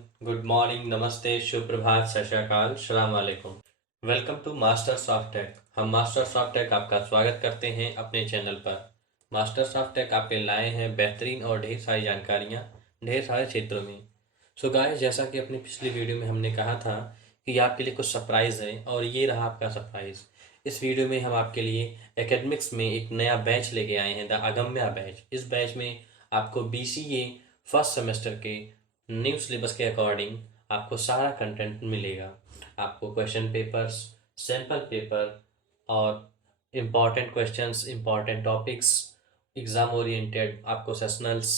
Good morning, नमस्ते, शुभ प्रभात, सत श्री अकाल, सलाम वालेकुम। Welcome to masters of tech. हम मास्टर्स ऑफ टेक आपका स्वागत करते हैं अपने चैनल पर। मास्टर्स ऑफ टेक आपके लाए हैं बेहतरीन और ढेर सारी जानकारियाँ ढेर सारे क्षेत्रों में। सो गाइस, जैसा कि अपनी पिछली वीडियो में हमने कहा था कि आपके लिए कुछ सरप्राइज़ है और ये रहा आपका सरप्राइज़। इस वीडियो में हम आपके लिए एकेडमिक्स में एक नया बैच लेके आए हैं, द अगम्या बैच। इस बैच में आपको BCA फर्स्ट सेमेस्टर के न्यू सिलेबस के अकॉर्डिंग आपको सारा कंटेंट मिलेगा। आपको क्वेश्चन पेपर्स, सैम्पल पेपर और important questions, important topics, exam oriented आपको सेशनल्स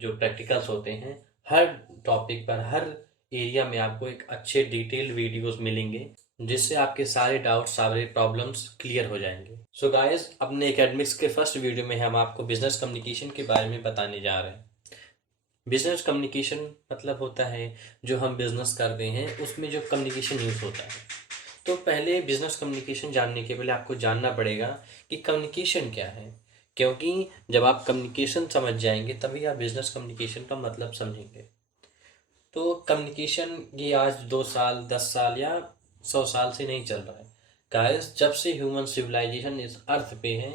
जो प्रैक्टिकल्स होते हैं, हर टॉपिक पर, हर एरिया में आपको एक अच्छे डिटेल्ड वीडियोस मिलेंगे जिससे आपके सारे डाउट्स, सारे प्रॉब्लम्स क्लियर हो जाएंगे। सो गाइस, अपने एकेडमिक्स के फर्स्ट वीडियो में हम आपको बिजनेस कम्युनिकेशन के बारे में बताने जा रहे हैं। बिजनेस कम्युनिकेशन मतलब होता है जो हम बिजनेस करते हैं उसमें जो कम्युनिकेशन यूज़ होता है। तो पहले बिजनेस कम्युनिकेशन जानने के पहले आपको जानना पड़ेगा कि कम्युनिकेशन क्या है, क्योंकि जब आप कम्युनिकेशन समझ जाएंगे तभी आप बिजनेस कम्युनिकेशन का मतलब समझेंगे। तो कम्युनिकेशन ये आज 2 साल, 10 साल या 100 साल से नहीं चल रहा है गाइस। जब से ह्यूमन सिविलाइजेशन इस अर्थ पे है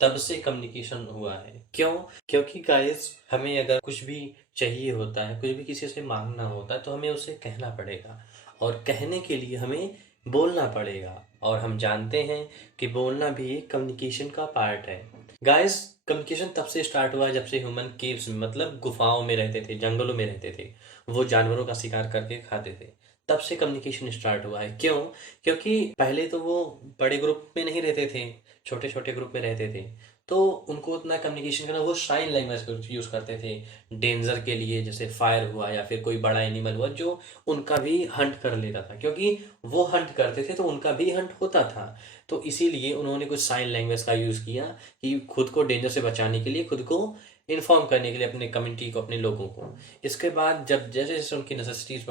तब से कम्युनिकेशन हुआ है। क्यों? क्योंकि गाइस, हमें अगर कुछ भी चाहिए होता है, कुछ भी किसी से मांगना होता है तो हमें उसे कहना पड़ेगा, और कहने के लिए हमें बोलना पड़ेगा। और हम जानते हैं कि बोलना भी एक कम्युनिकेशन का पार्ट है। गाइस, कम्युनिकेशन तब से स्टार्ट हुआ जब से ह्यूमन केव्स में, मतलब गुफाओं में रहते थे, जंगलों में रहते थे, वो जानवरों का शिकार करके खाते थे। तब से कम्युनिकेशन स्टार्ट हुआ है। क्यों? क्योंकि पहले तो वो बड़े ग्रुप में नहीं रहते थे, छोटे छोटे ग्रुप में रहते थे। तो उनको उतना कम्युनिकेशन करना, वो साइन लैंग्वेज यूज़ करते थे डेंजर के लिए, जैसे फायर हुआ या फिर कोई बड़ा एनिमल हुआ जो उनका भी हंट कर लेता था, क्योंकि वो हंट करते थे तो उनका भी हंट होता था। तो इसीलिए उन्होंने कुछ साइन लैंग्वेज का यूज़ किया कि खुद को डेंजर से बचाने के लिए, खुद को इन्फॉर्म करने के लिए अपने कम्युनिटी को, अपने लोगों को। इसके बाद जब जैसे जैसे उनकी नेसेसिटीज़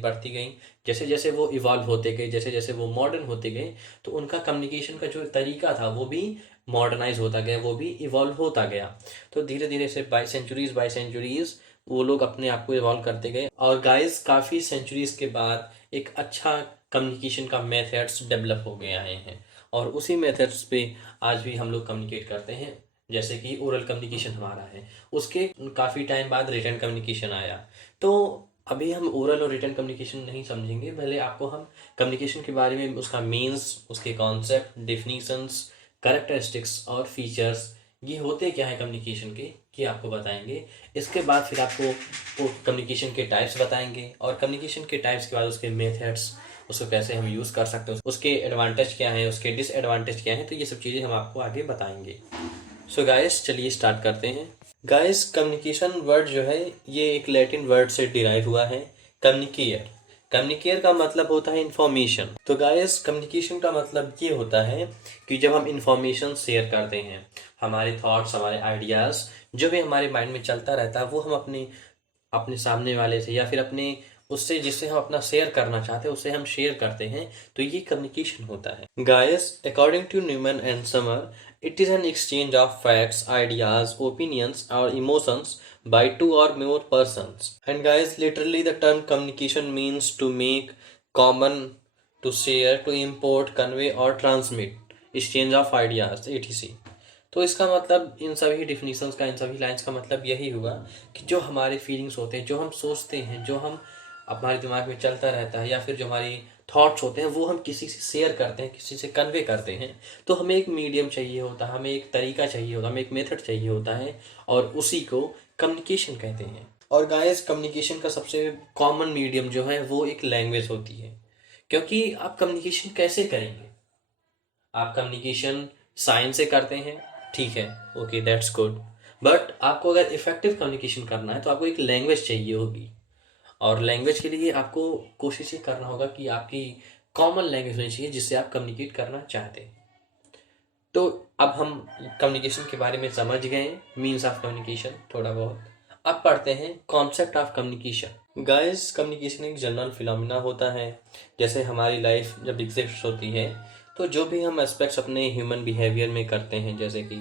बढ़ती गई, जैसे जैसे वो इवॉल्व होते गए, जैसे जैसे वो मॉडर्न होते गए, तो उनका कम्युनिकेशन का जो तरीका था वो भी मॉडर्नाइज होता गया, वो भी इवॉल्व होता गया। तो धीरे धीरे से बाई सेंचुरीज वो लोग अपने आप को इवॉल्व करते गए। और गाइस, काफ़ी सेंचुरीज के बाद एक अच्छा कम्युनिकेशन का मेथड्स डेवलप हो गए आए हैं, और उसी मेथड्स पे आज भी हम लोग कम्युनिकेट करते हैं। जैसे कि ओरल कम्युनिकेशन हमारा है, उसके काफ़ी टाइम बाद रिटन कम्युनिकेशन आया। तो अभी हम ओरल और रिटन कम्युनिकेशन नहीं समझेंगे, पहले आपको हम कम्युनिकेशन के बारे में, उसका मीन्स, उसके कॉन्सेप्ट, डेफिनीशंस, कैरेक्टरिस्टिक्स और फीचर्स, ये होते क्या है कम्युनिकेशन के, ये आपको बताएंगे। इसके बाद फिर आपको कम्युनिकेशन के टाइप्स बताएंगे, और कम्युनिकेशन के टाइप्स के बाद उसके मेथड्स, उसको कैसे हम यूज़ कर सकते हैं, उसके एडवांटेज क्या हैं, उसके डिसएडवांटेज क्या हैं। तो ये सब चीज़ें हम आपको आगे बताएंगे। सो गाइस, चलिए स्टार्ट करते हैं। गाइस, कम्युनिकेशन वर्ड जो है ये एक लैटिन वर्ड से डिराइव हुआ है, कम्युनिकेयर। कम्युनिकेयर का मतलब होता है इन्फॉर्मेशन। तो गाइस, कम्युनिकेशन का मतलब ये होता है कि जब हम इंफॉर्मेशन शेयर करते हैं, हमारे थॉट्स, हमारे आइडियाज़, जो भी हमारे माइंड में चलता रहता है वो हम अपने अपने सामने वाले से या फिर अपने उससे जिससे हम अपना शेयर करना चाहते हैं उससे हम शेयर करते हैं, तो ये कम्युनिकेशन होता है। Guys, according to Newman and Summer, it is an exchange of facts, ideas, opinions और emotions by two or more persons. And guys, literally the term communication means to make common, to share, to import, convey or transmit, exchange of ideas, etc. तो इसका मतलब, इन सभी definitions का, इन सभी lines का मतलब यही हुआ कि जो हमारे फीलिंग्स होते हैं, जो हम सोचते हैं, जो हम हमारे दिमाग में चलता रहता है, या फिर जो हमारी थॉट्स होते हैं, वो हम किसी से शेयर करते हैं, किसी से कन्वे करते हैं। तो हमें एक मीडियम चाहिए होता है, हमें एक तरीका चाहिए होता है, हमें एक मेथड चाहिए होता है, और उसी को कम्युनिकेशन कहते हैं। और गाइस, कम्युनिकेशन का सबसे कॉमन मीडियम जो है वो एक लैंग्वेज होती है। क्योंकि आप कम्युनिकेशन कैसे करेंगे? आप कम्युनिकेशन साइन से करते हैं, ठीक है, ओके, दैट्स गुड। बट आपको अगर इफेक्टिव कम्युनिकेशन करना है तो आपको एक लैंग्वेज चाहिए होगी, और लैंग्वेज के लिए आपको कोशिश ये करना होगा कि आपकी कॉमन लैंग्वेज होनी चाहिए जिससे आप कम्युनिकेट करना चाहते हैं। तो अब हम कम्युनिकेशन के बारे में समझ गए, मीन्स ऑफ कम्युनिकेशन थोड़ा बहुत। अब पढ़ते हैं concept of communication. Guys, communication एक जनरल फिनोमिना होता है। जैसे हमारी लाइफ जब एग्जिस्ट होती है तो जो भी हम एस्पेक्ट्स अपने ह्यूमन बिहेवियर में करते हैं, जैसे कि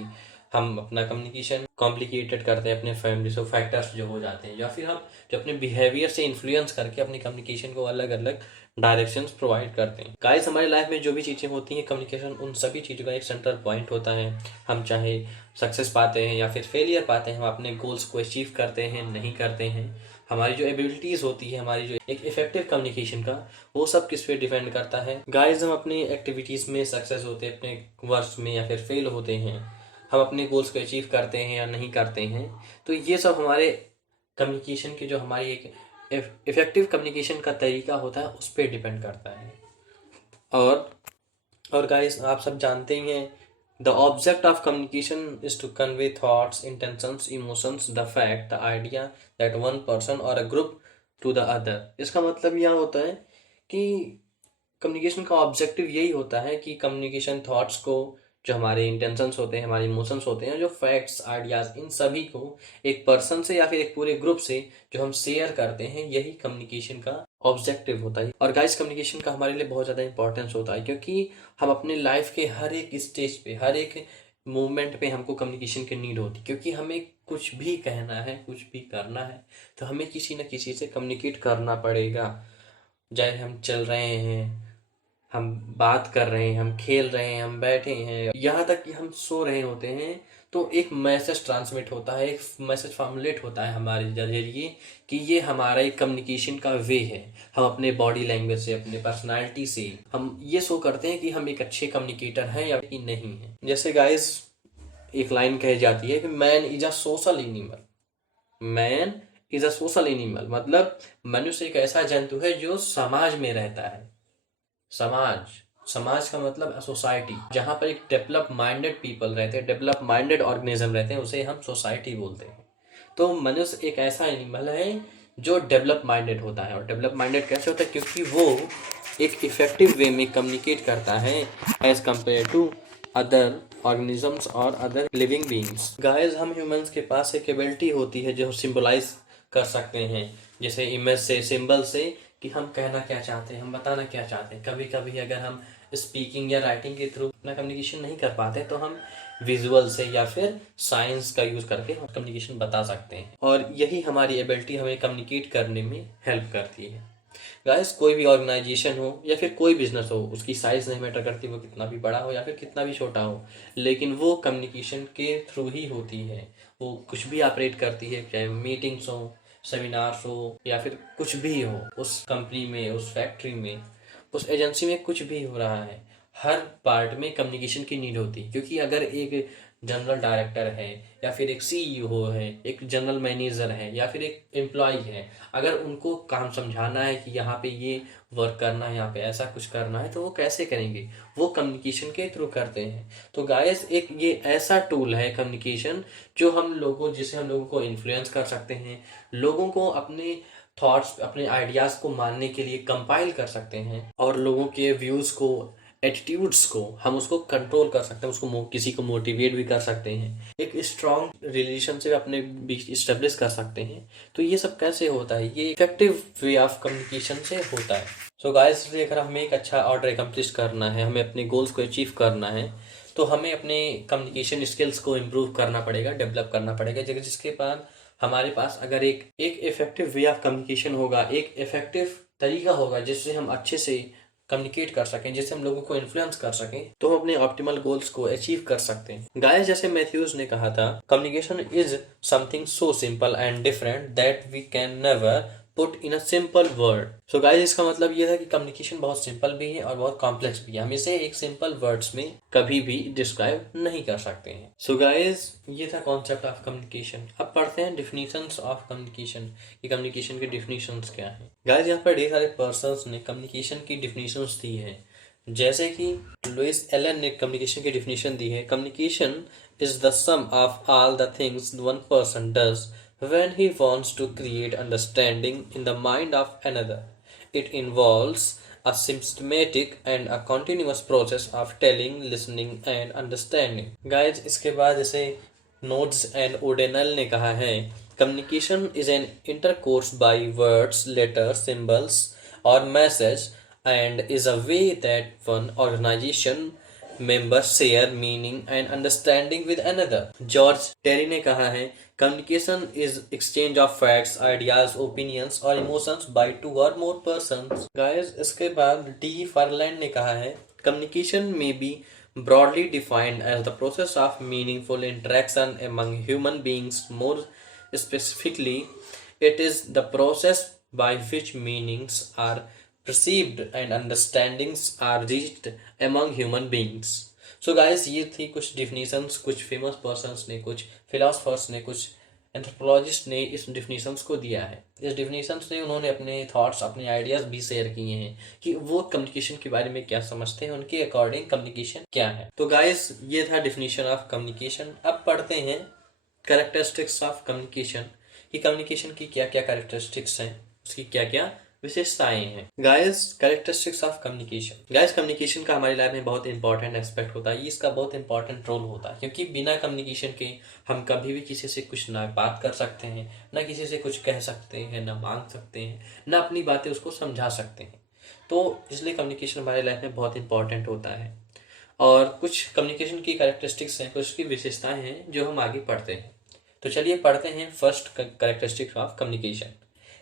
हम अपना कम्युनिकेशन कॉम्प्लिकेटेड करते हैं अपने फैमिली से, फैक्टर्स जो हो जाते हैं, या फिर हम जो अपने बिहेवियर से इन्फ्लुएंस करके अपने कम्युनिकेशन को अलग अलग डायरेक्शंस प्रोवाइड करते हैं। गाइस, हमारी लाइफ में जो भी चीज़ें होती हैं, कम्युनिकेशन उन सभी चीज़ों का एक सेंट्रल पॉइंट होता है। हम चाहे सक्सेस पाते हैं या फिर फेलियर पाते हैं, हम अपने गोल्स को अचीव करते हैं, नहीं करते हैं, हमारी जो एबिलिटीज़ होती है, हमारी जो एक इफेक्टिव कम्युनिकेशन का, वो सब किस पे डिपेंड करता है। गाइस, हम अपनी एक्टिविटीज़ में सक्सेस होते हैं, अपने वर्क्स में या फिर फेल होते हैं, हम अपने गोल्स को अचीव करते हैं या नहीं करते हैं, तो ये सब हमारे कम्युनिकेशन की जो हमारी एक इफेक्टिव कम्युनिकेशन का तरीका होता है उस पर डिपेंड करता है। और गाइस, आप सब जानते ही हैं, the object of communication is to convey thoughts, intentions, emotions, the fact, the idea that one person और a group to the other. इसका मतलब यह होता है कि कम्युनिकेशन का ऑब्जेक्टिव यही होता है कि कम्युनिकेशन थॉट्स को, जो हमारे इंटेंशंस होते हैं, हमारे इमोशंस होते हैं, जो फैक्ट्स, आइडियाज, इन सभी को एक पर्सन से या फिर एक पूरे ग्रुप से जो हम शेयर करते हैं, यही कम्युनिकेशन का ऑब्जेक्टिव होता है। और गाइस, कम्युनिकेशन का हमारे लिए बहुत ज़्यादा इंपॉर्टेंस होता है, क्योंकि हम अपने लाइफ के हर एक स्टेज पे, हर एक मूवमेंट पे हमको कम्युनिकेशन की नीड होती है, क्योंकि हमें कुछ भी कहना है, कुछ भी करना है, तो हमें किसी न किसी से कम्युनिकेट करना पड़ेगा। चाहे हम चल रहे हैं, हम बात कर रहे हैं, हम खेल रहे हैं, हम बैठे हैं, यहाँ तक कि हम सो रहे होते हैं, तो एक मैसेज ट्रांसमिट होता है, एक मैसेज फॉर्मुलेट होता है हमारे जरिए, कि ये हमारा एक कम्युनिकेशन का वे है। हम अपने बॉडी लैंग्वेज से, अपने पर्सनालिटी से हम ये शो करते हैं कि हम एक अच्छे कम्युनिकेटर हैं या कि नहीं है। जैसे गाइस, एक लाइन कही जाती है कि man is a social animal. Man is a social animal मतलब मनुष्य एक ऐसा जंतु है जो समाज में रहता है। समाज, समाज का मतलब सोसाइटी, जहाँ पर एक डेवलप माइंडेड पीपल रहते हैं, डेवलप माइंडेड ऑर्गेनिज्म रहते हैं, उसे हम सोसाइटी बोलते हैं। तो मनुष्य एक ऐसा एनिमल है जो डेवलप माइंडेड होता है। और डेवलप माइंडेड कैसे होता है? क्योंकि वो एक इफेक्टिव वे में कम्युनिकेट करता है as compared to other organisms और अदर लिविंग बीइंग्स। गाइस, हम ह्यूमंस के पास एक एबिलिटी होती है जो सिंबलाइज कर सकते हैं, जैसे इमेज से, सिंबल से, कि हम कहना क्या चाहते हैं, हम बताना क्या चाहते हैं। कभी कभी अगर हम स्पीकिंग या राइटिंग के थ्रू अपना कम्युनिकेशन नहीं कर पाते, तो हम विजुअल से या फिर साइंस का यूज़ करके हम कम्युनिकेशन बता सकते हैं, और यही हमारी एबिलिटी हमें कम्युनिकेट करने में हेल्प करती है। गाइस, कोई भी ऑर्गेनाइजेशन हो या फिर कोई बिजनेस हो, उसकी साइज नहीं मैटर करती, वो कितना भी बड़ा हो या फिर कितना भी छोटा हो, लेकिन वो कम्युनिकेशन के थ्रू ही होती है। वो कुछ भी ऑपरेट करती है, चाहे मीटिंग्स हो, सेमिनार्स हो, या फिर कुछ भी हो, उस कंपनी में, उस फैक्ट्री में, उस एजेंसी में कुछ भी हो रहा है, हर पार्ट में कम्युनिकेशन की नीड होती है। क्योंकि अगर एक जनरल डायरेक्टर है, या फिर एक सीईओ है, एक जनरल मैनेजर है, या फिर एक एम्प्लॉय है, अगर उनको काम समझाना है कि यहाँ पे ये वर्क करना है, यहाँ पे ऐसा कुछ करना है, तो वो कैसे करेंगे? वो कम्युनिकेशन के थ्रू करते हैं। तो गाइस, एक ये ऐसा टूल है कम्युनिकेशन, जो जिसे हम लोगों को इन्फ्लुएंस कर सकते हैं, लोगों को अपने थॉट्स, अपने आइडियाज़ को मानने के लिए कंपाइल कर सकते हैं, और लोगों के व्यूज़ को, एटीट्यूड्स को हम उसको कंट्रोल कर सकते हैं, उसको किसी को मोटिवेट भी कर सकते हैं, एक स्ट्रॉन्ग रिलेशनशिप अपने बीच इस्टेब्लिश कर सकते हैं। तो ये सब कैसे होता है? ये इफेक्टिव वे ऑफ कम्युनिकेशन से होता है। सो गाइस, अगर हमें एक अच्छा ऑर्डर एकम्प्लिश करना है, हमें अपने गोल्स को अचीव करना है, तो हमें अपने कम्युनिकेशन स्किल्स को इम्प्रूव करना पड़ेगा, डेवलप करना पड़ेगा। जिसके बाद हमारे पास अगर एक इफेक्टिव वे ऑफ कम्युनिकेशन होगा, एक इफेक्टिव तरीका होगा जिससे हम अच्छे से कम्युनिकेट कर सकें, जिससे हम लोगों को इन्फ्लुएंस कर सकें, तो हम अपने ऑप्टिमल गोल्स को अचीव कर सकते हैं। गाइस, जैसे मैथ्यूज ने कहा था, communication is something so simple and different that we can never put in a simple word. So guys, इसका मतलब ये था कि कम्युनिकेशन बहुत सिंपल भी है और बहुत कॉम्प्लेक्स भी है। हम इसे एक सिंपल वर्ड्स में कभी भी डिस्क्राइब नहीं कर सकते हैं। सो गाइस, ये था कॉन्सेप्ट ऑफ कम्युनिकेशन। अब पढ़ते हैं डिफिनीशंस ऑफ कम्युनिकेशन, कि कम्युनिकेशन के डिफिनीशंस क्या हैं। गाइस, यहाँ पर ढेर सारे पर्सन्स ने कम्युनिकेशन की डिफिनीशंस दी है। जैसे कि लुइस एलन ने कम्युनिकेशन की डिफिनीशन दी है, communication is the sum of all the things one person does when he wants to create understanding in the mind of another. It involves a systematic and a continuous process of telling, listening and understanding. Guys, इसके बाद जैसे notes and ओडेनल ने कहा है, communication is an intercourse by words, letters, symbols or message and is a way that one organization members share meaning and understanding with another. George Terry ने कहा है, communication is exchange of facts, ideas, opinions और emotions by two और more persons. Guys, इसके बाद D फर्लैंड ने कहा है, कम्युनिकेशन में B broadly defined as the process of meaningful interaction among human beings. More specifically, it is the process by which meanings are perceived and understandings are reached among human beings. So guys, ये थी कुछ definitions, कुछ famous persons ने, कुछ philosophers ने, कुछ anthropologist ने इस डिफिनीशंस को दिया है। इस डिफिनीशंस ने उन्होंने अपने थॉट्स, अपने आइडियाज़ भी शेयर किए हैं कि वो कम्युनिकेशन के बारे में क्या समझते हैं, उनके अकॉर्डिंग कम्युनिकेशन क्या है। तो गाइस, ये था डिफिनीशन ऑफ कम्युनिकेशन। अब पढ़ते हैं कैरेक्टरिस्टिक्स ऑफ कम्युनिकेशन, कि कम्युनिकेशन की क्या क्या कैरेक्टरिस्टिक्स हैं, उसकी क्या क्या विशेषताएं हैं। Guys, characteristics of communication. Guys, communication का हमारी लाइफ में बहुत इंपॉर्टेंट एस्पेक्ट होता है, इसका बहुत इंपॉर्टेंट रोल होता है, क्योंकि बिना कम्युनिकेशन के हम कभी भी किसी से कुछ ना बात कर सकते हैं, ना किसी से कुछ कह सकते हैं, ना मांग सकते हैं, ना अपनी बातें उसको समझा सकते हैं। तो इसलिए कम्युनिकेशन हमारी लाइफ में बहुत इंपॉर्टेंट होता है। और कुछ कम्युनिकेशन की कैरेक्टरिस्टिक्स हैं, कुछ की विशेषताएं हैं जो हम आगे पढ़ते हैं। तो चलिए पढ़ते हैं first characteristics of communication.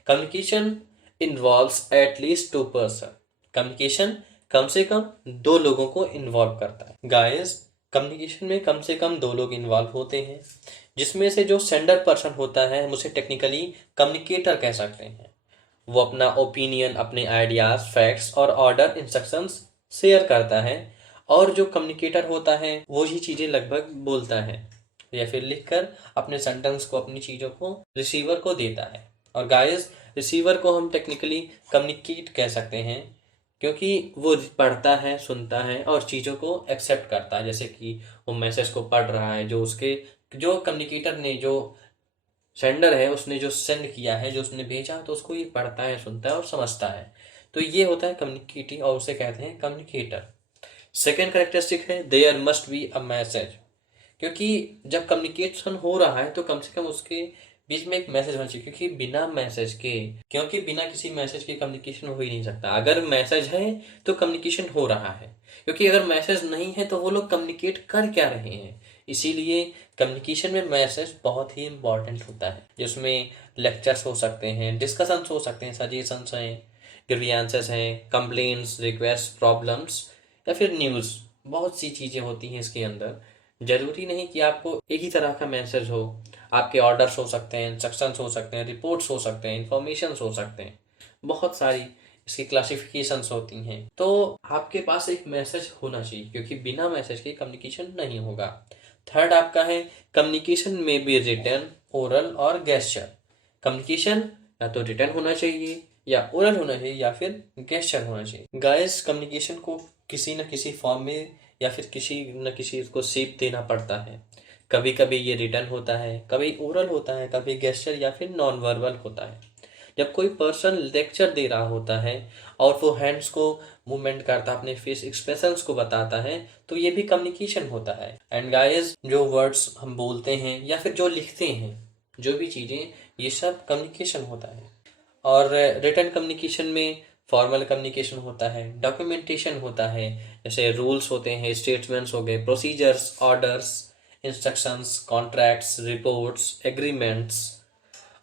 Communication involves at least 2 person. Communication कम से कम 2 लोगों को इन्वॉल्व करता है। गाइस, कम्युनिकेशन में कम से कम 2 लोग इन्वॉल्व होते हैं, जिसमें से जो सेंडर पर्सन होता है हम उसे टेक्निकली कम्युनिकेटर कह सकते हैं। वो अपना ओपिनियन, अपने आइडियाज, फैक्ट्स और ऑर्डर इंस्ट्रक्शंस शेयर करता है, और जो कम्युनिकेटर होता है वो ही चीज़ें लगभग बोलता है या फिर लिखकर अपने सेंटेंस को, अपनी चीज़ों को रिसीवर को देता है। और गाइस, रिसीवर को हम टेक्निकली कम्युनिकेट कह सकते हैं, क्योंकि वो पढ़ता है, सुनता है और चीज़ों को एक्सेप्ट करता है। जैसे कि वो मैसेज को पढ़ रहा है, जो कम्युनिकेटर ने, जो सेंडर है उसने जो सेंड किया है, जो उसने भेजा, तो उसको ये पढ़ता है, सुनता है और समझता है। तो ये होता है कम्युनिकेटिंग, और उसे कहते हैं कम्युनिकेटर। सेकेंड कैरेक्टरिस्टिक है, there must be a message. क्योंकि जब कम्युनिकेशन हो रहा है तो कम से कम उसके बीच में एक मैसेज होना चाहिए, क्योंकि बिना किसी मैसेज के कम्युनिकेशन हो ही नहीं सकता। अगर मैसेज है तो कम्युनिकेशन हो रहा है, क्योंकि अगर मैसेज नहीं है तो वो लोग कम्युनिकेट कर क्या रहे हैं। इसीलिए कम्युनिकेशन में मैसेज बहुत ही इंपॉर्टेंट होता है, जिसमें लेक्चर्स हो सकते हैं, डिस्कशंस हो सकते हैं, सजेशंस हैं, ग्रीवेंसेस हैं, कंप्लेंट्स, रिक्वेस्ट, प्रॉब्लम्स या फिर न्यूज़। बहुत सी चीज़ें होती हैं इसके अंदर। जरूरी नहीं कि आपको एक ही तरह का मैसेज हो, आपके ऑर्डर्स हो सकते हैं, इंस्ट्रक्शंस हो सकते हैं, रिपोर्ट्स हो सकते हैं, इंफॉर्मेशंस हो सकते हैं, बहुत सारी इसकी क्लासिफिकेशंस होती हैं। तो आपके पास एक मैसेज होना चाहिए, क्योंकि बिना मैसेज के कम्युनिकेशन नहीं होगा। थर्ड आपका है, कम्युनिकेशन में बी रिटन, ओरल और गेस्चर। कम्युनिकेशन या तो रिटन होना चाहिए, या ओरल होना चाहिए, या फिर गेस्चर होना चाहिए। गाइस, कम्युनिकेशन को किसी न किसी फॉर्म में या फिर किसी न किसी को शेप देना पड़ता है। कभी कभी ये रिटन होता है, कभी ओरल होता है, कभी गेस्चर या फिर नॉन वर्बल होता है। जब कोई पर्सन लेक्चर दे रहा होता है और वो हैंड्स को मूवमेंट करता है, अपने फेस एक्सप्रेशंस को बताता है, तो ये भी कम्युनिकेशन होता है। एंड गाइस, जो वर्ड्स हम बोलते हैं या फिर जो लिखते हैं, जो भी चीज़ें, ये सब कम्युनिकेशन होता है। और रिटन कम्युनिकेशन में फॉर्मल कम्युनिकेशन होता है, डॉक्यूमेंटेशन होता है, जैसे रूल्स होते हैं, स्टेटमेंट्स हो गए, procedures, orders, instructions, contracts, reports, agreements.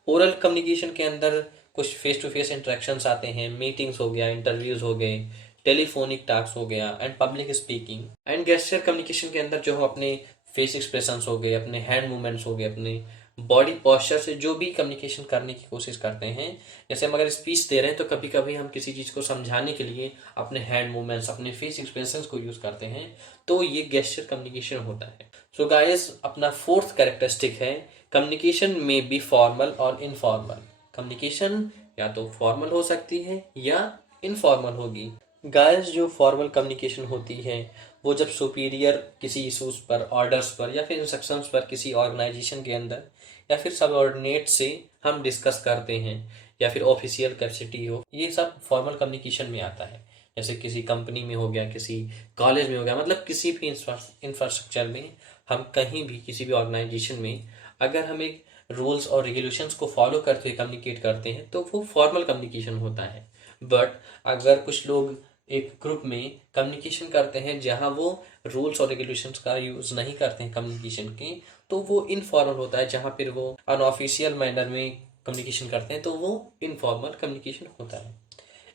Oral communication के अंदर कुछ फेस टू फेस इंटरेक्शंस आते हैं, मीटिंग्स हो गया, इंटरव्यूज हो गए, टेलीफोनिक टास्क हो गया and public speaking. And gesture communication के अंदर जो हम अपने फेस एक्सप्रेशंस हो गए, अपने हैंड मूवमेंट्स हो गए, अपने बॉडी पोस्चर से जो भी कम्युनिकेशन करने की कोशिश करते हैं। जैसे हम अगर स्पीच दे रहे हैं तो कभी कभी हम किसी चीज़ को समझाने के लिए अपने हैंड मूवमेंट्स, अपने फेस एक्सप्रेशंस को यूज़ करते हैं, तो ये गेस्चर कम्युनिकेशन होता है। सो गाइस, अपना फोर्थ कैरेक्टरिस्टिक है, कम्युनिकेशन में बी फॉर्मल और इनफॉर्मल। कम्युनिकेशन या तो फॉर्मल हो सकती है या इनफॉर्मल होगी। गाइस, जो फॉर्मल कम्युनिकेशन होती है वो जब सुपीरियर किसी इशूज़ पर, ऑर्डर्स पर या फिर इंस्ट्रक्शंस पर किसी ऑर्गेनाइजेशन के अंदर या फिर सबऑर्डिनेट से हम डिस्कस करते हैं, या फिर ऑफिशियल कैपेसिटी हो, ये सब फॉर्मल कम्युनिकेशन में आता है। जैसे किसी कंपनी में हो गया, किसी कॉलेज में हो गया, मतलब किसी भी इंफ्रास्ट्रक्चर में, हम कहीं भी किसी भी ऑर्गेनाइजेशन में अगर हम एक रूल्स और रेगुलेशंस को फॉलो करते हुए कम्युनिकेट करते हैं तो वो फॉर्मल कम्युनिकेशन होता है। बट अगर कुछ लोग एक ग्रुप में कम्युनिकेशन करते हैं जहाँ वो रूल्स और रेगुलेशंस का यूज़ नहीं करते हैं कम्युनिकेशन के, तो वो इनफॉर्मल होता है। जहाँ फिर वो अनऑफिशियल मैनर में कम्युनिकेशन करते हैं तो वो इनफॉर्मल कम्युनिकेशन होता है।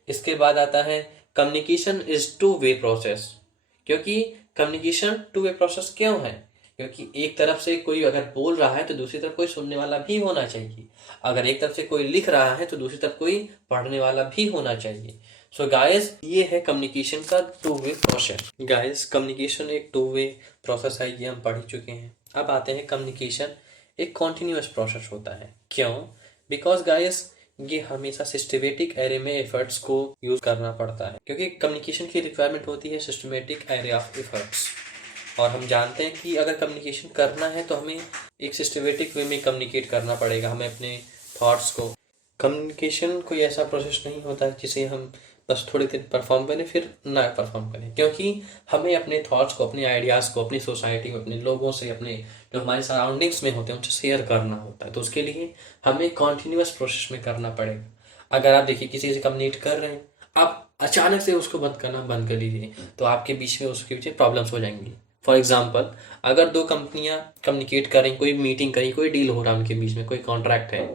इसके बाद आता है communication is two way process. क्योंकि कम्युनिकेशन टू वे प्रोसेस क्यों है? क्योंकि एक तरफ से कोई अगर बोल रहा है तो दूसरी तरफ कोई सुनने वाला भी होना चाहिए। अगर एक तरफ से कोई लिख रहा है तो दूसरी तरफ कोई पढ़ने वाला भी होना चाहिए। सो गाइस, ये है कम्युनिकेशन का two way process. Guys, communication एक टू वे प्रोसेस है, ये हम पढ़ ही चुके हैं। अब आते हैं कम्युनिकेशन एक कॉन्टिन्यूस प्रोसेस होता है। क्यों? बिकॉज गाइस, ये हमेशा सिस्टमेटिक एरे में एफर्ट्स को यूज करना पड़ता है, क्योंकि कम्युनिकेशन की रिक्वायरमेंट होती है सिस्टमेटिक एरे ऑफ एफर्ट्स। और हम जानते हैं कि अगर कम्युनिकेशन करना है तो हमें एक सिस्टमेटिक वे में कम्युनिकेट करना पड़ेगा, हमें अपने थॉट्स को। कम्युनिकेशन कोई ऐसा प्रोसेस नहीं होता है जिसे हम बस थोड़ी देर परफॉर्म करें फिर ना परफॉर्म करें, क्योंकि हमें अपने थॉट्स को, अपने आइडियाज़ को अपनी सोसाइटी में, अपने लोगों से, अपने जो हमारे सराउंडिंग्स में होते हैं उनसे शेयर करना होता है। तो उसके लिए हमें कॉन्टिन्यूस प्रोसेस में करना पड़ेगा। अगर आप देखिए किसी से कम्युनिकेट कर रहे हैं, आप अचानक से उसको बंद करना बंद कर लीजिए तो आपके बीच में उसके बीच प्रॉब्लम्स हो जाएंगी। फॉर एग्जाम्पल, अगर दो कंपनियां कम्युनिकेट करें, कोई मीटिंग करें, कोई डील हो रहा है उनके बीच में, कोई कॉन्ट्रैक्ट है,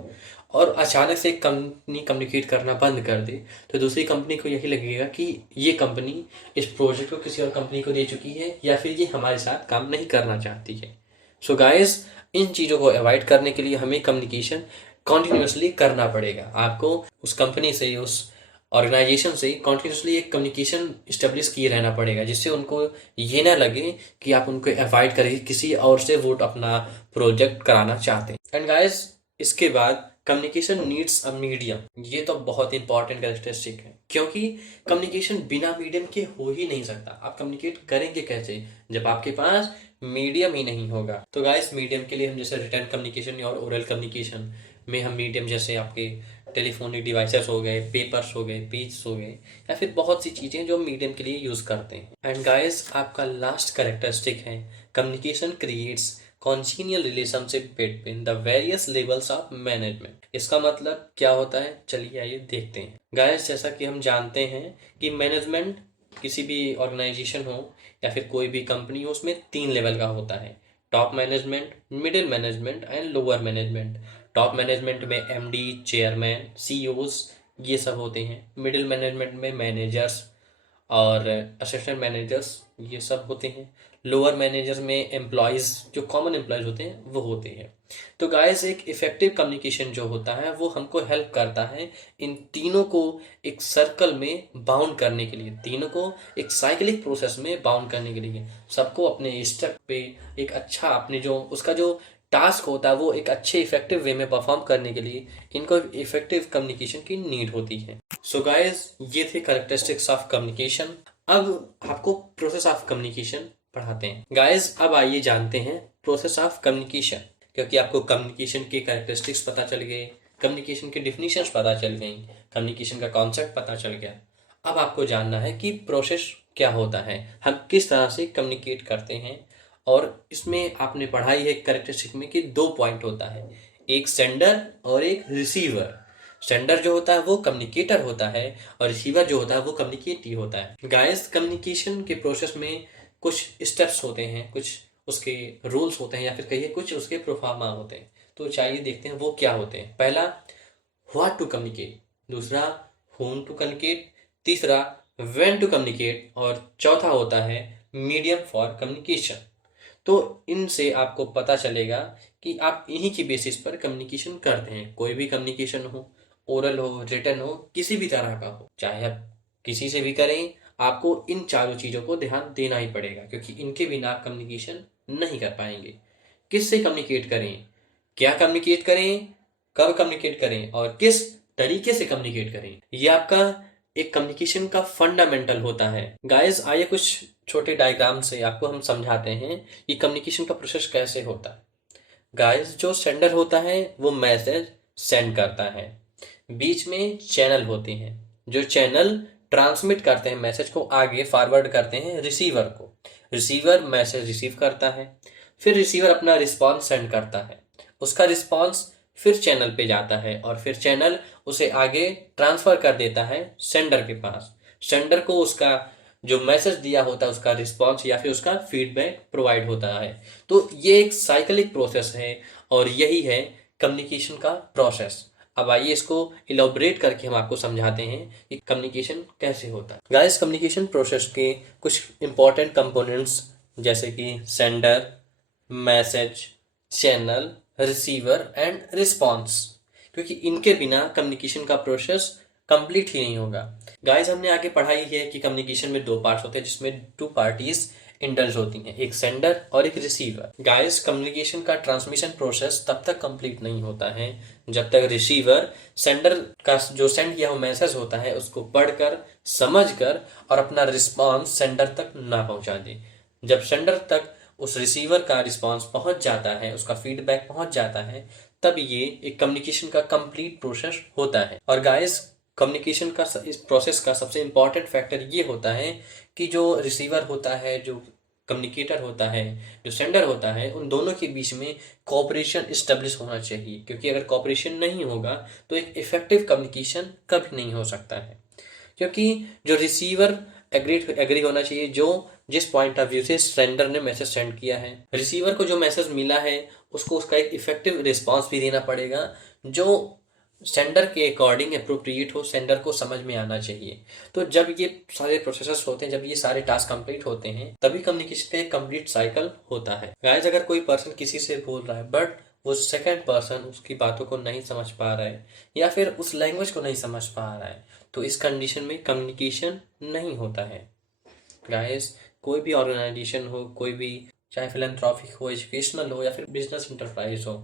और अचानक से एक कंपनी कम्युनिकेट करना बंद कर दे तो दूसरी कंपनी को यही लगेगा कि ये कंपनी इस प्रोजेक्ट को किसी और कंपनी को दे चुकी है या फिर ये हमारे साथ काम नहीं करना चाहती है। सो गाइस, इन चीज़ों को अवॉइड करने के लिए हमें कम्युनिकेशन कॉन्टिन्यूसली करना पड़ेगा। आपको उस कंपनी से, उस ऑर्गेनाइजेशन से कॉन्टिन्यूसली एक कम्युनिकेशन इस्टेब्लिश किए रहना पड़ेगा, जिससे उनको ये ना लगे कि आप उनको अवॉइड करेंगे, किसी और से वो अपना प्रोजेक्ट कराना चाहते हैं। एंड गाइस, इसके बाद कम्युनिकेशन नीड्स अ मीडियम। ये तो बहुत इंपॉर्टेंट कैरेक्टरिस्टिक है, क्योंकि कम्युनिकेशन बिना मीडियम के हो ही नहीं सकता। आप कम्युनिकेट करेंगे कैसे जब आपके पास मीडियम ही नहीं होगा? तो गाइस, मीडियम के लिए हम जैसे रिटर्न कम्युनिकेशन और ओरल कम्युनिकेशन में हम मीडियम जैसे आपके टेलीफोनिक डिवाइसेस हो गए, पेपर्स हो गए, पेज हो गए, या फिर बहुत सी चीज़ें जो मीडियम के लिए यूज़ करते हैं। एंड गाइस, आपका लास्ट कैरेक्टरिस्टिक है communication creates congenial relationship between the various levels of management. इसका मतलब क्या होता है? चलिए आइए देखते हैं। गाइस, जैसा कि हम जानते हैं कि मैनेजमेंट किसी भी ऑर्गेनाइजेशन हो या फिर कोई भी कंपनी हो, उसमें 3 लेवल का होता है: top management, middle management and lower management. Top management में एमडी, चेयरमैन, सीईओज ये सब होते हैं। मिडिल मैनेजमेंट में मैनेजर्स और असिस्टेंट मैनेजर्स ये सब होते हैं। लोअर मैनेजर्स में एम्प्लॉयज़, जो कॉमन एम्प्लॉयज़ होते हैं वो होते हैं। तो गाइस, एक इफेक्टिव कम्युनिकेशन जो होता है वो हमको हेल्प करता है इन तीनों को एक सर्कल में बाउंड करने के लिए, तीनों को एक साइक्लिक प्रोसेस में बाउंड करने के लिए, सबको अपने स्टेप पे एक अच्छा, अपने जो उसका जो टास्क होता है वो एक अच्छे इफेक्टिव वे में परफॉर्म करने के लिए इनको इफेक्टिव कम्युनिकेशन की नीड होती है। सो गाइस, ये थे कैरेक्टरिस्टिक्स ऑफ कम्युनिकेशन। अब आपको प्रोसेस ऑफ कम्युनिकेशन पढ़ाते हैं। गाइस, अब आइए जानते हैं प्रोसेस ऑफ कम्युनिकेशन। क्योंकि आपको कम्युनिकेशन के कैरेक्टरिस्टिक्स पता चल गए, कम्युनिकेशन की डिफिनीशंस पता चल गई, कम्युनिकेशन का कॉन्सेप्ट पता चल गया। अब आपको जानना है कि प्रोसेस क्या होता है, हम किस तरह से कम्युनिकेट करते हैं। और इसमें आपने पढ़ाई है कैरेक्टरिस्टिक में कि 2 पॉइंट होता है, एक सेंडर और एक रिसीवर। सेंडर जो होता है वो कम्युनिकेटर होता है और रिसीवर जो होता है वो कम्युनिकेटिव होता है। गाइस, कम्युनिकेशन के प्रोसेस में कुछ स्टेप्स होते हैं, कुछ उसके रूल्स होते हैं, या फिर कहिए कुछ उसके प्रोफार्मा होते हैं। तो चाहिए देखते हैं वो क्या होते हैं। पहला, व्हाट टू कम्युनिकेट। दूसरा, whom टू कम्युनिकेट। तीसरा, when टू कम्युनिकेट। और चौथा होता है मीडियम फॉर कम्युनिकेशन। तो इनसे आपको पता चलेगा कि आप इन्हीं की बेसिस पर कम्युनिकेशन करते हैं। कोई भी कम्युनिकेशन हो, ओरल हो, रिटन हो, किसी भी तरह का हो, चाहे आप किसी से भी करें, आपको इन चारों चीज़ों को ध्यान देना ही पड़ेगा, क्योंकि इनके बिना आप कम्युनिकेशन नहीं कर पाएंगे। किससे कम्युनिकेट करें, क्या कम्युनिकेट करें, कब कम्युनिकेट करें और किस तरीके से कम्युनिकेट करें, ये आपका एक कम्युनिकेशन का फंडामेंटल होता है। गाइस, आइए कुछ छोटे डायग्राम से आपको हम समझाते हैं कि कम्युनिकेशन का प्रोसेस कैसे होता है। गाइस, जो सेंडर होता है वो मैसेज सेंड करता है। बीच में चैनल होते हैं, जो चैनल ट्रांसमिट करते हैं मैसेज को, आगे फॉरवर्ड करते हैं रिसीवर को। रिसीवर मैसेज रिसीव करता है, फिर रिसीवर अपना रिस्पॉन्स सेंड करता है, उसका रिस्पॉन्स फिर चैनल पे जाता है और फिर चैनल उसे आगे ट्रांसफर कर देता है सेंडर के पास। सेंडर को उसका जो मैसेज दिया होता है उसका रिस्पॉन्स या फिर उसका फीडबैक प्रोवाइड होता है। तो ये एक साइक्लिक प्रोसेस है और यही है कम्युनिकेशन का प्रोसेस। अब आइए इसको इलाबोरेट करके हम आपको समझाते हैं कि कम्युनिकेशन कैसे होता है। गाइस, कम्युनिकेशन प्रोसेस के कुछ इंपॉर्टेंट कंपोनेंट्स जैसे कि sender, message, channel, receiver and response, क्योंकि इनके बिना कम्युनिकेशन का प्रोसेस कंप्लीट ही नहीं होगा। गाइस, हमने आगे पढ़ाई है कि कम्युनिकेशन में दो पार्ट्स होते हैं जिसमें टू पार्टीज इंडल्ज होती हैं, एक सेंडर और एक रिसीवर। गाइस, कम्युनिकेशन का ट्रांसमिशन प्रोसेस तब तक कंप्लीट नहीं होता है जब तक रिसीवर सेंडर का जो सेंड किया हुआ मैसेज होता है उसको पढ़कर, समझकर और अपना रिस्पॉन्स सेंडर तक ना पहुंचा दे। जब सेंडर तक उस रिसीवर का रिस्पॉन्स पहुंच जाता है, उसका फीडबैक पहुंच जाता है, तब ये एक कम्युनिकेशन का कंप्लीट प्रोसेस होता है। और गाइस, कम्युनिकेशन का इस प्रोसेस का सबसे इम्पॉर्टेंट फैक्टर ये होता है कि जो रिसीवर होता है, जो कम्युनिकेटर होता है, जो सेंडर होता है, उन दोनों के बीच में कोऑपरेशन इस्टेब्लिश होना चाहिए, क्योंकि अगर कोऑपरेशन नहीं होगा तो एक इफेक्टिव कम्युनिकेशन कभी नहीं हो सकता है। क्योंकि जो रिसीवर एग्री होना चाहिए जो जिस पॉइंट ऑफ व्यू से सेंडर ने मैसेज सेंड किया है, रिसीवर को जो मैसेज मिला है उसको उसका एक इफेक्टिव रिस्पॉन्स भी देना पड़ेगा जो सेंडर के अकॉर्डिंग अप्रोप्रिएट हो, सेंडर को समझ में आना चाहिए। तो जब ये सारे प्रोसेसेस होते हैं, जब ये सारे टास्क कंप्लीट होते हैं, तभी कम्युनिकेशन का एक कंप्लीट साइकिल होता है। गाइस, अगर कोई पर्सन किसी से बोल रहा है बट वो सेकंड पर्सन उसकी बातों को नहीं समझ पा रहा है या फिर उस लैंग्वेज को नहीं समझ पा रहा है, तो इस कंडीशन में कम्युनिकेशन नहीं होता है। गाइस, कोई भी ऑर्गेनाइजेशन हो, कोई भी चाहे फिलैंथ्रोपिक हो, एजुकेशनल हो या फिर बिजनेस इंटरप्राइज हो,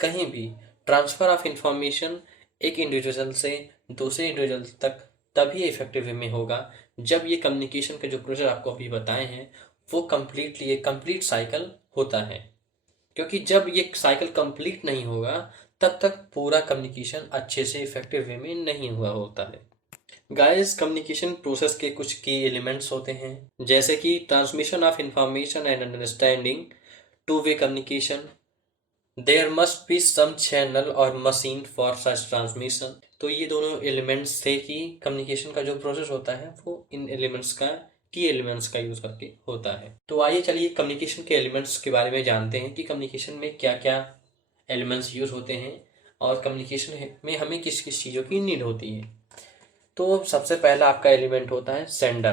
कहीं भी ट्रांसफर ऑफ इंफॉर्मेशन एक इंडिविजुअल से दूसरे इंडिविजुअल तक तभी इफेक्टिव वे में होगा जब ये कम्युनिकेशन के जो प्रोसेस आपको अभी बताए हैं वो कम्प्लीटली एक कंप्लीट साइकिल होता है। क्योंकि जब ये साइकिल कंप्लीट नहीं होगा तब तक पूरा कम्युनिकेशन अच्छे से इफेक्टिव वे में नहीं हुआ होता है। गाइस, कम्युनिकेशन प्रोसेस के कुछ की एलिमेंट्स होते हैं जैसे कि transmission of information and understanding, two way communication, there must be some channel और मशीन फॉर सच ट्रांसमिशन। तो ये दोनों एलिमेंट्स थे कि कम्युनिकेशन का जो प्रोसेस होता है वो इन एलिमेंट्स का की एलिमेंट्स का यूज करके होता है। तो आइए चलिए कम्युनिकेशन के एलिमेंट्स के बारे में जानते हैं कि कम्युनिकेशन में क्या क्या एलिमेंट्स यूज होते हैं और कम्युनिकेशन में हमें किस किस चीज़ों की नीड होती है। तो सबसे पहला आपका एलिमेंट होता है सेंडर,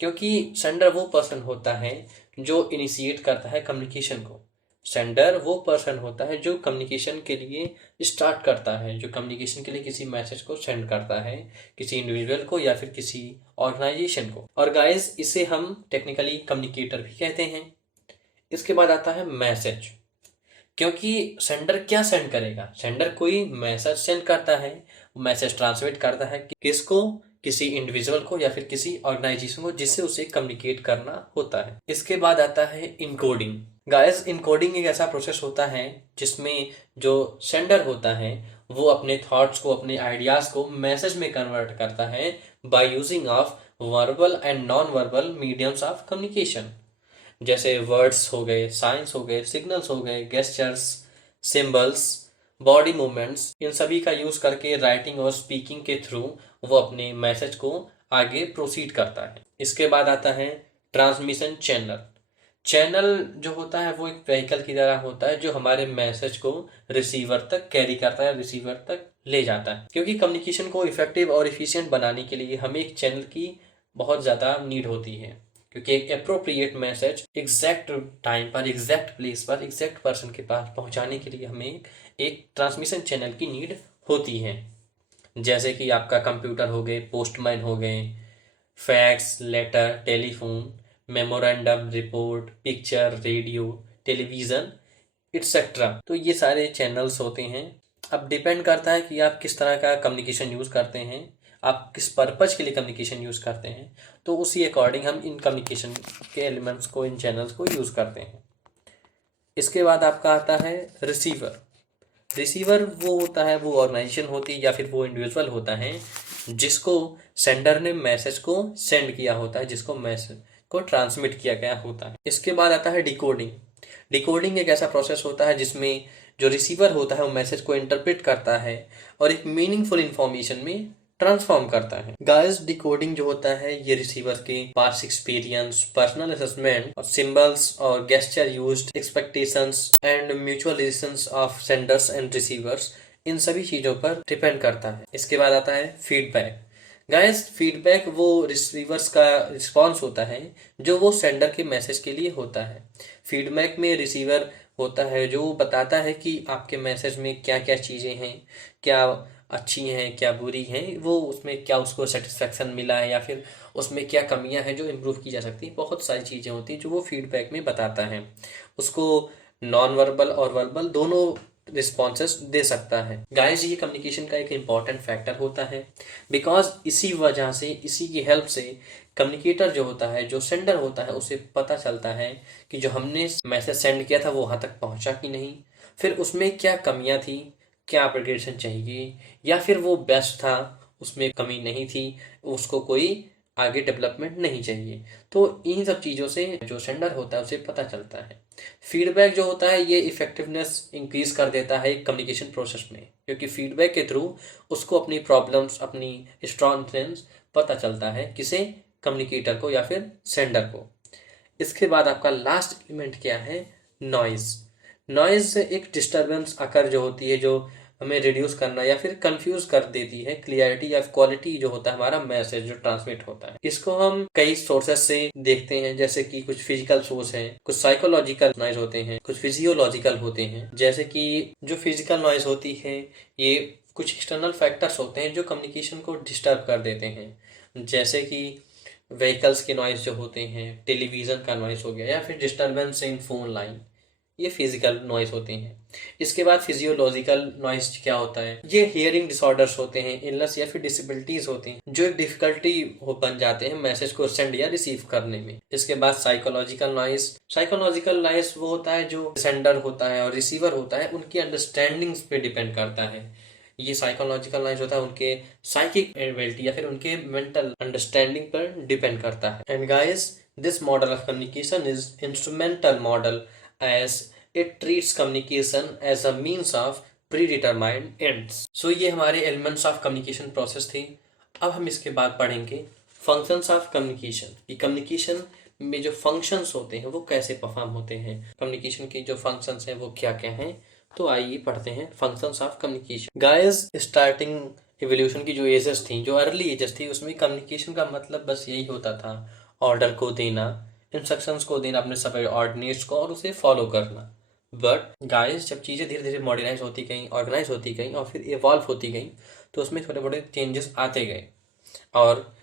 क्योंकि सेंडर वो पर्सन होता है जो इनिशिएट करता है कम्युनिकेशन को। सेंडर वो पर्सन होता है जो कम्युनिकेशन के लिए स्टार्ट करता है, जो कम्युनिकेशन के लिए किसी मैसेज को सेंड करता है किसी इंडिविजुअल को या फिर किसी ऑर्गेनाइजेशन को। और गाइस, इसे हम टेक्निकली कम्युनिकेटर भी कहते हैं। इसके बाद आता है मैसेज, क्योंकि सेंडर क्या सेंड करेगा, सेंडर कोई मैसेज सेंड करता है, मैसेज ट्रांसमिट करता है किसको, किसी इंडिविजुअल को या फिर किसी ऑर्गेनाइजेशन को जिससे उसे कम्युनिकेट करना होता है। इसके बाद आता है इनकोडिंग। गाइस, इनकोडिंग एक ऐसा प्रोसेस होता है जिसमें जो सेंडर होता है वो अपने थॉट्स को, अपने आइडियाज को मैसेज में कन्वर्ट करता है by using of verbal and non verbal mediums of communication, जैसे वर्ड्स हो गए, साइंस हो गए, सिग्नल्स हो गए, गेस्चर्स, सिंबल्स, बॉडी मूवमेंट्स, इन सभी का यूज करके राइटिंग और स्पीकिंग के थ्रू वो अपने मैसेज को आगे प्रोसीड करता है। इसके बाद आता है ट्रांसमिशन चैनल। चैनल जो होता है वो एक व्हीकल की तरह होता है जो हमारे मैसेज को रिसीवर तक कैरी करता है, रिसीवर तक ले जाता है। क्योंकि कम्युनिकेशन को इफेक्टिव और इफिशिएंट बनाने के लिए हमें एक चैनल की बहुत ज़्यादा नीड होती है, क्योंकि एक अप्रोप्रिएट मैसेज एग्जैक्ट टाइम पर, एग्जैक्ट प्लेस पर, एग्जैक्ट पर्सन के पास पहुंचाने के लिए हमें एक ट्रांसमिशन चैनल की नीड होती है। जैसे कि आपका कंप्यूटर हो गए, पोस्टमैन हो गए, fax, letter, telephone, memorandum, report, picture, radio, television etcetera. तो ये सारे चैनल्स होते हैं। अब डिपेंड करता है कि आप किस तरह का कम्युनिकेशन यूज़ करते हैं, आप किस पर्पज़ के लिए कम्युनिकेशन यूज़ करते हैं, तो उसी अकॉर्डिंग हम इन कम्युनिकेशन के एलिमेंट्स को, इन चैनल्स को यूज़ करते हैं। इसके बाद आपका आता है रिसीवर। रिसीवर वो होता है, वो ऑर्गेनाइजेशन होती है या फिर वो इंडिविजुअल होता है जिसको सेंडर ने मैसेज को सेंड किया होता है, जिसको मैसेज को ट्रांसमिट किया गया होता है। इसके बाद आता है डिकोडिंग। डिकोडिंग एक ऐसा प्रोसेस होता है जिसमें जो रिसीवर होता है वो मैसेज को इंटरप्रेट करता है और एक मीनिंगफुल इंफॉर्मेशन में ट्रांसफॉर्म करता है। गाइस डिकोडिंग जो होता है ये रिसीवर के पास्ट एक्सपीरियंस, पर्सनल असेसमेंट और सिंबल्स और gesture used, expectations and mutual relations of senders and receivers, इन सभी चीजों पर डिपेंड करता है। इसके बाद आता है फीडबैक। गाइस फीडबैक वो रिसीवर्स का रिस्पॉन्स होता है जो वो सेंडर के मैसेज के लिए होता है। फीडबैक में रिसीवर होता है जो बताता है कि आपके मैसेज में क्या क्या चीज़ें हैं, क्या अच्छी हैं क्या बुरी हैं, वो उसमें क्या उसको सेटिस्फेक्शन मिला है या फिर उसमें क्या कमियां हैं जो इम्प्रूव की जा सकती है। बहुत सारी चीज़ें होती हैं जो वो फीडबैक में बताता है। उसको नॉन वर्बल और वर्बल दोनों रिस्पॉन्सेस दे सकता है। गाइस ये कम्युनिकेशन का एक इम्पॉर्टेंट फैक्टर होता है, बिकॉज इसी वजह से, इसी की हेल्प से कम्युनिकेटर जो होता है, जो सेंडर होता है, उसे पता चलता है कि जो हमने मैसेज सेंड किया था वो वहाँ तक पहुँचा कि नहीं, फिर उसमें क्या कमियां थी, क्या अपग्रेडेशन चाहिए, या फिर वो बेस्ट था, उसमें कमी नहीं थी, उसको कोई आगे डेवलपमेंट नहीं चाहिए। तो इन सब चीज़ों से जो सेंडर होता है उसे पता चलता है। फीडबैक जो होता है ये इफेक्टिवनेस इंक्रीज कर देता है कम्युनिकेशन प्रोसेस में, क्योंकि फीडबैक के थ्रू उसको अपनी प्रॉब्लम्स, अपनी स्ट्रॉन्ग पता चलता है, किसे, कम्युनिकेटर को या फिर सेंडर को। इसके बाद आपका लास्ट एलिमेंट क्या है, नॉइज। नॉइज से एक डिस्टरबेंस आकर जो होती है, जो हमें रिड्यूस करना या फिर कंफ्यूज कर देती है क्लियरिटी या क्वालिटी जो होता है हमारा मैसेज जो ट्रांसमिट होता है। इसको हम कई सोर्सेस से देखते हैं, जैसे कि कुछ फिजिकल सोर्स हैं, कुछ साइकोलॉजिकल नॉइज होते हैं, कुछ फिजियोलॉजिकल होते हैं। जैसे कि जो फिजिकल नॉइज होती है ये कुछ एक्सटर्नल फैक्टर्स होते हैं जो कम्युनिकेशन को डिस्टर्ब कर देते हैं, जैसे कि व्हीकल्स के नॉइज जो होते हैं, टेलीविजन का नॉइज हो गया, या फिर डिस्टर्बेंस इन फोन लाइन, ये फिजिकल नॉइज होते हैं। इसके बाद फिजियोलॉजिकल नॉइज क्या होता है, ये हियरिंग डिसऑर्डर्स होते हैं, इलनेस या फिर डिसेबिलिटीज होती हैं जो एक डिफिकल्टी हो बन जाते हैं मैसेज को सेंड या रिसीव करने में। इसके बाद साइकोलॉजिकल नॉइज। साइकोलॉजिकल नॉइज वो होता है जो सेंडर होता है और रिसीवर होता है उनकी अंडरस्टैंडिंग्स पे डिपेंड करता है। ये साइकोलॉजिकल नॉइज होता है उनके साइकिक एबिलिटी या फिर उनके मेंटल अंडरस्टैंडिंग पर डिपेंड करता है। And guys this model of communication is instrumental model as it treats communication as a means of predetermined ends. So ये हमारे elements of communication process थे। अब हम इसके बाद पढ़ेंगे functions of communication, कि communication में जो functions होते हैं वो कैसे परफॉर्म होते हैं, communication के जो functions हैं वो क्या क्या हैं। तो आइए पढ़ते हैं functions of communication। Guys starting evolution की जो एजेस थी, जो अर्ली एजेस थी, उसमें कम्युनिकेशन का मतलब बस यही होता था, ऑर्डर को देना, इंस्ट्रक्शंस को देना अपने सब ऑर्डिनेट्स को और उसे फॉलो करना। बट गाइस जब चीज़ें धीरे धीरे मॉडर्नाइज होती गई, ऑर्गेनाइज होती गई और फिर इवॉल्व होती गई, तो उसमें छोटे बड़े चेंजेस आते गए। और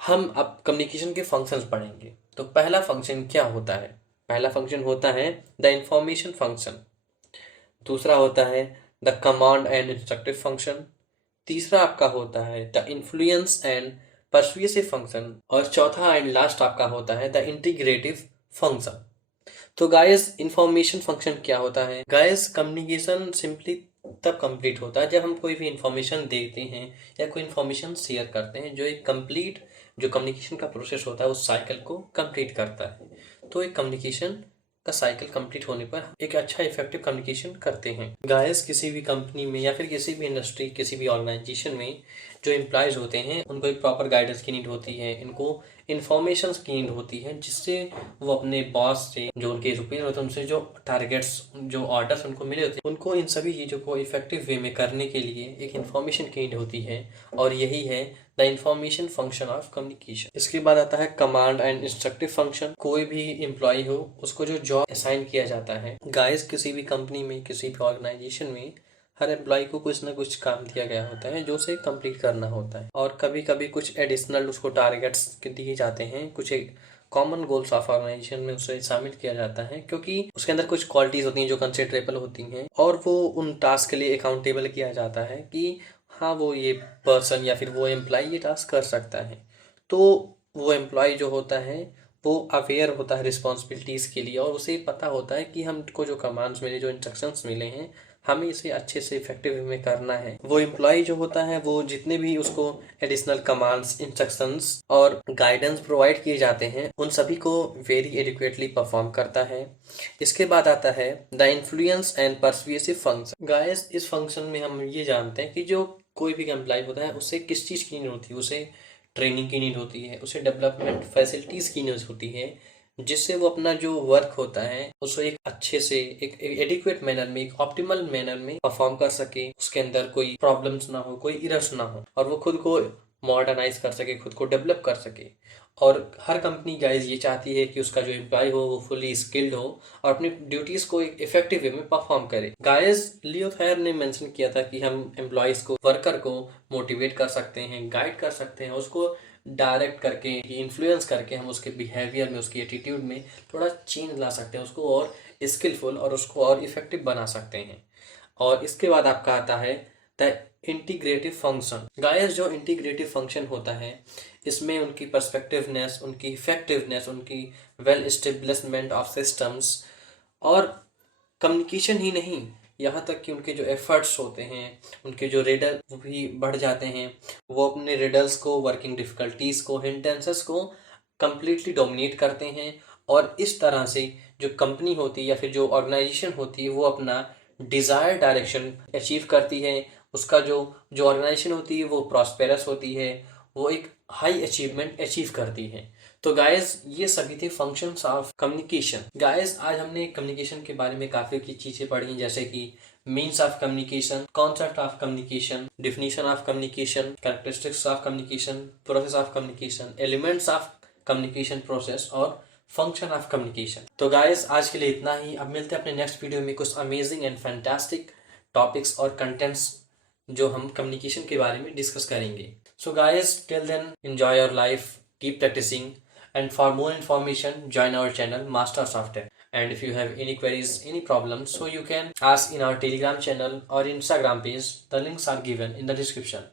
हम अब कम्युनिकेशन के फंक्शंस पढ़ेंगे। तो पहला फंक्शन क्या होता है, पहला फंक्शन होता है द इंफॉर्मेशन फंक्शन। दूसरा होता है the command and instructive function. तीसरा आपका होता है the influence and persuasive function. और चौथा एंड लास्ट आपका होता है द इंटीग्रेटिव फंक्शन। तो गाइस इंफॉर्मेशन फंक्शन क्या होता है। गाइस कम्युनिकेशन सिंपली तब कंप्लीट होता है जब हम कोई भी इंफॉर्मेशन देते हैं या कोई इंफॉर्मेशन शेयर करते हैं जो एक कंप्लीट, जो कम्युनिकेशन का प्रोसेस होता है उस साइकिल को कंप्लीट करता है। तो एक कम्युनिकेशन का साइकिल कंप्लीट होने पर एक अच्छा इफेक्टिव कम्युनिकेशन करते हैं। गाइस किसी भी कंपनी में या फिर किसी भी इंडस्ट्री, किसी भी ऑर्गेनाइजेशन में जो एम्प्लॉयज होते हैं उनको एक प्रॉपर गाइडेंस की नीड होती है, इनको इन्फॉर्मेशन की नीड होती है, जिससे वो अपने बॉस से, जो उनके सुपीरियर होते हैं, उनसे जो टारगेट्स, जो ऑर्डर्स उनको मिले होते हैं, उनको इन सभी चीज़ों को इफेक्टिव वे में करने के लिए एक इन्फॉर्मेशन की नीड होती है। और यही है the information function of communication. इसके बाद आता है कमांड एंड इंस्ट्रक्टिव फंक्शन। कोई भी एम्प्लॉय हो उसको जो जॉब असाइन किया जाता है, गाइस किसी भी कंपनी में, किसी भी ऑर्गेनाइजेशन में हर एम्प्लॉय को कुछ ना कुछ काम दिया गया होता है जो उसे कंप्लीट करना होता है। और कभी कभी कुछ एडिशनल उसको टारगेट्स दिए जाते हैं, कुछ एक कॉमन गोल्स ऑफ ऑर्गेनाइजेशन में उसे शामिल किया जाता है, क्योंकि उसके अंदर कुछ क्वालिटीज होती हैं जो कंसिडरेबल होती हैं और वो उन टास्क के लिए अकाउंटेबल किया जाता है कि हाँ वो ये पर्सन या फिर वो एम्प्लॉय ये टास्क कर सकता है। तो वो एम्प्लॉय जो होता है वो अवेयर होता है रिस्पॉन्सिबिलिटीज़ के लिए और उसे पता होता है कि हमको जो कमांड्स मिले, जो इंस्ट्रक्शंस मिले हैं, हमें इसे अच्छे से इफेक्टिव वे में करना है। वो एम्प्लॉय जो होता है वो जितने भी उसको एडिशनल कमांड्स, इंस्ट्रक्शंस और गाइडेंस प्रोवाइड किए जाते हैं उन सभी को वेरी एडिक्वेटली परफॉर्म करता है। इसके बाद आता है the influence and persuasive function. Guys इस फंक्शन में हम ये जानते हैं कि जो कोई भी एम्प्लॉय होता है उसे किस चीज़ की नीड होती है, उसे ट्रेनिंग की नीड होती है, उसे डेवलपमेंट फैसिलिटीज़ की नीड होती है, जिससे वो अपना जो वर्क होता है उसको एक अच्छे से एक एडिक्वेट मैनर में, एक ऑप्टिमल मैनर में परफॉर्म कर सके, उसके अंदर कोई प्रॉब्लम्स ना हो, कोई इरर्स ना हो, और वो खुद को मॉडर्नाइज कर सके, खुद को डेवलप कर सके। और हर कंपनी गाइज ये चाहती है कि उसका जो एम्प्लॉय हो वो फुली स्किल्ड हो और अपनी ड्यूटीज को एक इफेक्टिव वे में परफॉर्म करे। गाइज लियो थायर ने मेंशन किया था कि हम एम्प्लॉयज को, वर्कर को मोटिवेट कर सकते हैं, गाइड कर सकते हैं, उसको डायरेक्ट करके, इन्फ्लुएंस करके हम उसके बिहेवियर में, उसकी एटीट्यूड में थोड़ा चेंज ला सकते हैं, उसको और स्किलफुल और उसको और इफेक्टिव बना सकते हैं। और इसके बाद आपका आता है द इंटीग्रेटिव फंक्शन। गाइस जो इंटीग्रेटिव फंक्शन होता है इसमें उनकी पर्सपेक्टिवनेस, उनकी इफेक्टिवनेस, उनकी वेल एस्टेब्लिशमेंट ऑफ सिस्टम्स और कम्युनिकेशन ही नहीं, यहाँ तक कि उनके जो एफर्ट्स होते हैं, उनके जो रिडल भी बढ़ जाते हैं। वो अपने रिडल्स को, वर्किंग डिफिकल्टीज को, हिंड्रेंसेस को कंप्लीटली डोमिनेट करते हैं। और इस तरह से जो कंपनी होती है या फिर जो ऑर्गेनाइजेशन होती है वो अपना डिजायर डायरेक्शन अचीव करती है। उसका जो जो ऑर्गेनाइजेशन होती है वो प्रॉस्पेरस होती है, वो एक हाई अचीवमेंट अचीव करती है। तो गाइस ये सभी थे फंक्शंस ऑफ कम्युनिकेशन। गाइस आज हमने कम्युनिकेशन के बारे में काफी की चीजें पढ़ी, जैसे कि means of communication, concept of communication, definition of communication, characteristics of communication, process of communication, elements of communication process और फंक्शन ऑफ कम्युनिकेशन। तो गाइस आज के लिए इतना ही। अब मिलते हैं अपने नेक्स्ट वीडियो में कुछ अमेजिंग एंड फैंटास्टिक टॉपिक्स और कंटेंट्स जो हम कम्युनिकेशन के बारे में डिस्कस करेंगे। So guys till then enjoy your life, keep practising, and for more information join our channel Masters of Tech. And if you have any queries, any problems, so you can ask in our Telegram channel or Instagram page. The links are given in the description.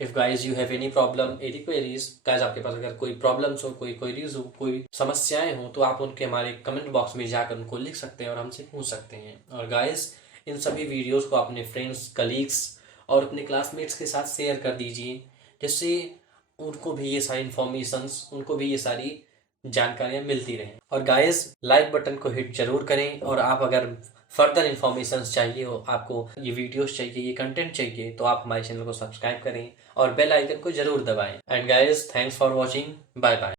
If guys you have any problem, any queries, guys आपके पास अगर कोई problems हो, कोई queries हो, कोई समस्याएं हो, तो आप उनके हमारे कमेंट बॉक्स में जाकर उनको लिख सकते हैं और हमसे पूछ सकते हैं। और गाइस इन सभी वीडियोस को अपने फ्रेंड्स, कलीग्स और अपने क्लासमेट्स के साथ शेयर कर दीजिए, जिससे उनको भी ये सारी इन्फॉर्मेशंस, उनको भी ये सारी जानकारियां मिलती रहें। और गाइस लाइक बटन को हिट जरूर करें। और आप अगर फर्दर इन्फॉर्मेशंस चाहिए हो, आपको ये वीडियोस चाहिए, ये कंटेंट चाहिए, तो आप हमारे चैनल को सब्सक्राइब करें और बेल आइकन को जरूर दबाएं। And guys thanks for watching, bye bye.